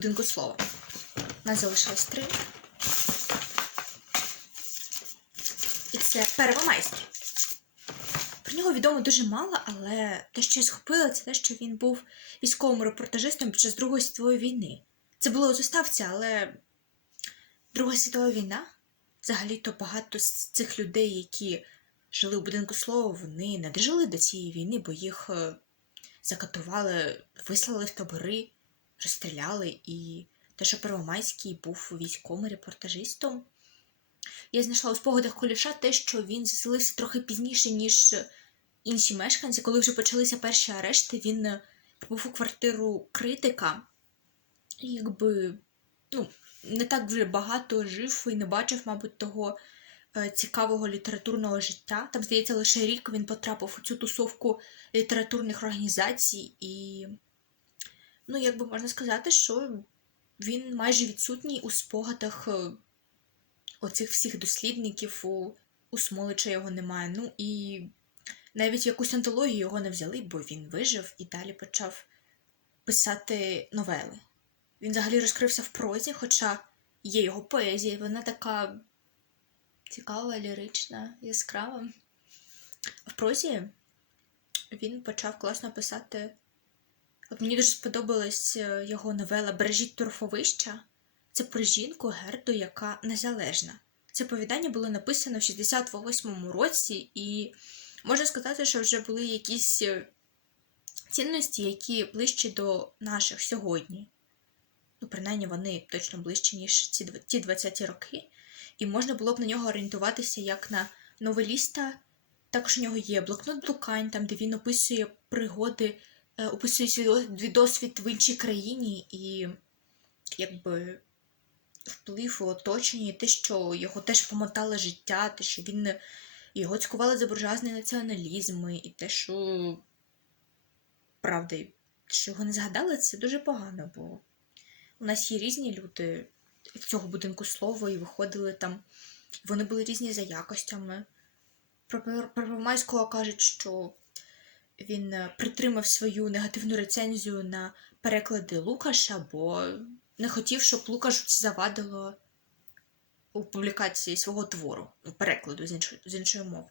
будинку слова. У нас залишилось три. І це Первомайський. Про нього відомо дуже мало, але те, що я схопила, це те, що він був військовим репортажистом під час Другої світової війни. Це було у заставці, але Друга світова війна, взагалі-то багато з цих людей, які жили у будинку слова, вони не дожили до цієї війни, бо їх е, закатували, вислали в табори, розстріляли. І те, що Первомайський був військовим репортажистом. Я знайшла у спогадах Куліша те, що він заселився трохи пізніше, ніж інші мешканці. Коли вже почалися перші арешти, він був у квартиру критика. І якби, ну, не так вже багато жив і не бачив, мабуть, того е, цікавого літературного життя. Там, здається, лише рік він потрапив у цю тусовку літературних організацій, і, ну, якби можна сказати, що він майже відсутній у спогадах е, оцих всіх дослідників, у, у Смолича його немає. Ну і навіть якусь антологію його не взяли, бо він вижив і далі почав писати новели. Він взагалі розкрився в прозі, хоча є його поезія, вона така цікава, лірична, яскрава. В прозі він почав класно писати. От мені дуже сподобалась е, його новела Бережіть торфовища. Це про жінку Герду, яка незалежна. Це повідання було написано в 68-му році, і можна сказати, що вже були якісь е, цінності, які ближчі до наших сьогодні. Ну, принаймні, вони точно ближчі, ніж ті 20-ті роки. І можна було б на нього орієнтуватися як на новеліста. Також у нього є блокнот блукань, там, де він описує пригоди, е, описує свій досвід в іншій країні і якби вплив у оточенні, те, що його теж помотало життя, те, що він його цькували за буржуазний націоналізм, і те, що правда, що його не згадали, це дуже погано, бо у нас є різні люди з цього будинку слова, і виходили там. Вони були різні за якостями. Про Пер- Первомайського кажуть, що він е, притримав свою негативну рецензію на переклади Лукаша, бо не хотів, щоб Лукашу це завадило у публікації свого твору, перекладу з іншої, з іншої мови.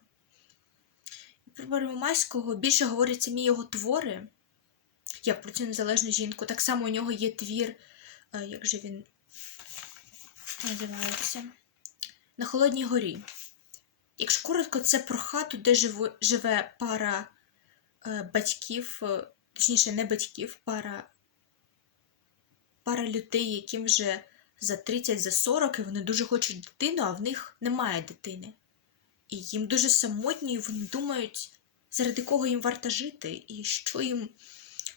Про Первомайського більше говорять самі його твори, як про цю незалежну жінку. Так само у нього є твір, е, як же він називається? На Холодній горі. Якщо коротко, це про хату, де живе, пара батьків, е, точніше, не батьків, пара, пара людей, яким вже за 30, за 40, і вони дуже хочуть дитину, а в них немає дитини. І їм дуже самотні, і вони думають, заради кого їм варто жити, і що їм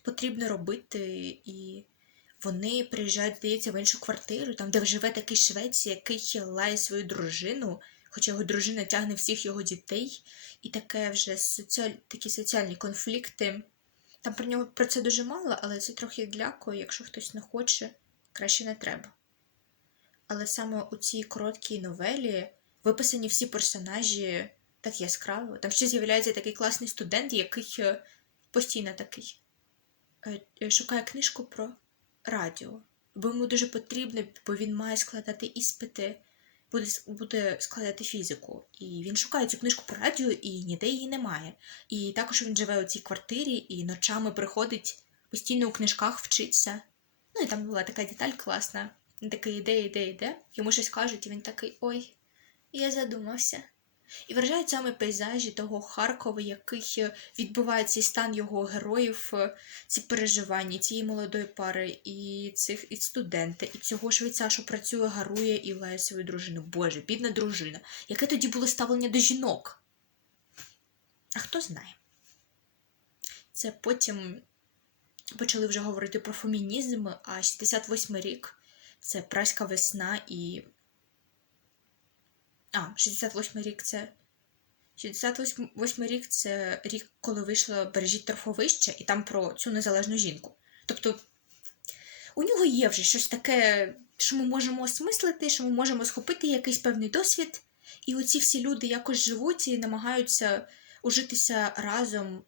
потрібно робити. І вони приїжджають, здається, в іншу квартиру, там, де живе такий швець, який лає свою дружину, хоча його дружина тягне всіх його дітей, і таке вже соціаль... такі соціальні конфлікти. Там про нього про це дуже мало, але це трохи дякую, якщо хтось не хоче, краще не треба. Але саме у цій короткій новелі виписані всі персонажі так яскраво. Там ще з'являється такий класний студент, який е, постійно такий е, е, шукає книжку про радіо. Бо йому дуже потрібно, бо він має складати іспити, буде, буде складати фізику. І він шукає цю книжку по радіо і ніде її немає. І також він живе у цій квартирі і ночами приходить постійно у книжках вчиться. Ну і там була така деталь класна. Він такий іде, іде, іде, йому щось кажуть, і він такий ой, я задумався. І вражають саме пейзажі того Харкова, який е, відбиває цей стан його героїв, е, ці переживання цієї молодої пари, і цих і студента, і цього швейця, що працює, гарує і лає свою дружину. Боже, бідна дружина. Яке тоді було ставлення до жінок? А хто знає? Це потім почали вже говорити про фемінізм, а 68 рік це праська весна і. А, 68 рік це. 68 рік це рік, коли вийшло Бережіть торфовище, і там про цю незалежну жінку. Тобто у нього є вже щось таке, що ми можемо осмислити, що ми можемо схопити якийсь певний досвід, і оці всі люди якось живуть і намагаються ужитися разом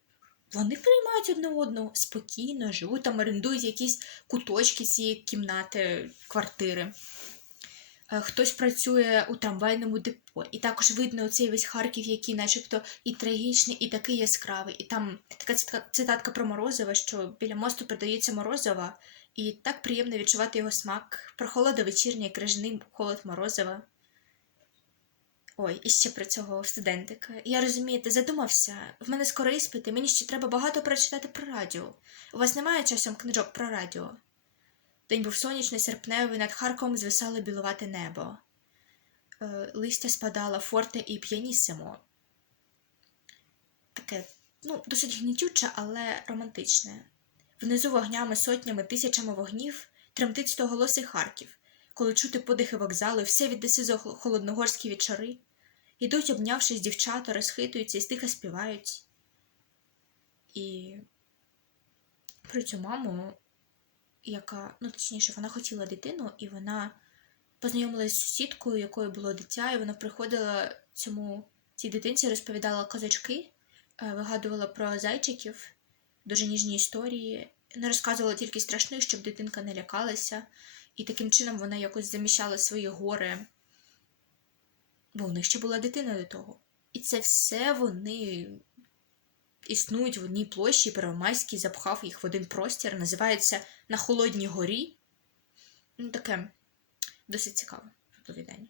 вони приймають одне одного спокійно, живуть там, орендують якісь куточки цієї кімнати, квартири. Е, Хтось працює у трамвайному депо, і також видно оцей весь Харків, який начебто і трагічний, і такий яскравий. І там така цитатка про Морозова, що біля мосту продається Морозова, і так приємно відчувати його смак. Прохолода вечірня, крижаний холод Морозова. Ой, і ще про цього студентика. Я розумієте, задумався. В мене скоро іспити, мені ще треба багато прочитати про радіо. У вас немає часом книжок про радіо? День був сонячний, серпневий, над Харковом звисало білувате небо. Е, листя спадало форте і п'янісимо. Таке, ну, досить гнітюче, але романтичне. Внизу вогнями, сотнями, тисячами вогнів тремтить стоголосий Харків, коли чути подихи вокзалу, все віддаси за холодногорські вечори. Ідуть, обнявшись дівчата, розхитуються і стиха співають. І про цю маму, яка, ну точніше, вона хотіла дитину, і вона познайомилася з сусідкою, якою було дитя, і вона приходила цьому цій дитинці, розповідала казочки, е, вигадувала про зайчиків, дуже ніжні історії, не розказувала тільки страшних, щоб дитинка не лякалася, і таким чином вона якось заміщала свої гори. Бо у них ще була дитина до того. І це все вони існують в одній площі. Первомайський запхав їх в один простір, називається На Холодній горі. Ну, таке досить цікаве оповідання.